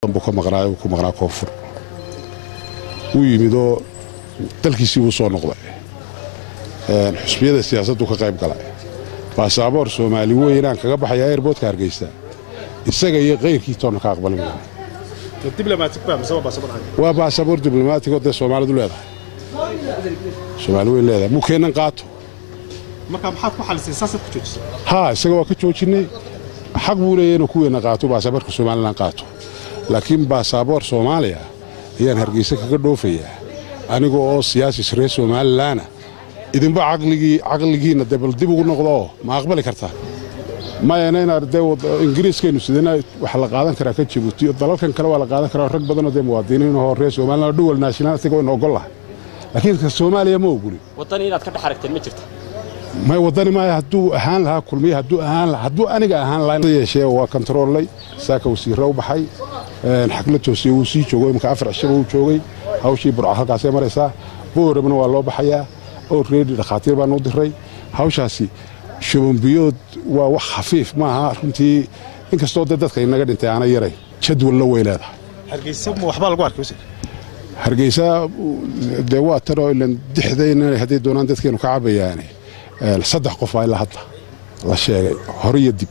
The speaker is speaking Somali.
ku maqnaa koonfur uu yimidoo dalkiisii uu soo noqday xusbiyada siyaasaddu ka qayb galay baasaboor Soomaali weynaan kaga baxay airportka Hargeysa isaga iyo qeyrkii toona ka aqbalay diblomatic baa masaba baasaboor waa baasaboor diblomatic oo Soomaalidu leedahay Soomaali way leedahay mu keenan qaato marka maxaad ku xalisay saasad ku joojisay isaga waa ka joojinay xaq buu leeyahay inuu ku weena qaato baasaboorka Soomaaliland qaato laakiin baasaboor Soomaaliya ayaan Hargeysa kaga dhoofayaa aniga oo siyaasi reer Somaliland idinba aqligiina dib ugu noqdo ma aqbali kartaa ma yana arday Ingiriiskeenu sidana wax la qaadan karaa ka Djibouti dalalkan kale waa la qaadan karaa rag badan oo muwaadiniin oo reer Somaliland duwal nationality oo ogol ah laakiin Soomaaliya ma ogoli wadani inaad ka dhaxaragteen ma jirto ما وداني ما هدو أهان لها كل مية هدو أنا أهان لا شيء وكنترول لي ساكو سيرة وبحي حكلته سيوسي شوي مكافر عشرة وشوي هاو شيء برعها كاسة مريسا بور من والله بحيا أو ريد الخاطر بنود الري هاو شاسي شو بيود وخفيف ما أنتي إنك استودت دتك إنك أنت أنا يري شد ولا ويلاد هرجيسة وحبال القوار كويس هرجيسة دوات ترى اللي دحذين هدي دونان دتك إنه كعبة يعني صدق قفايل هذا الله شيء حرية دي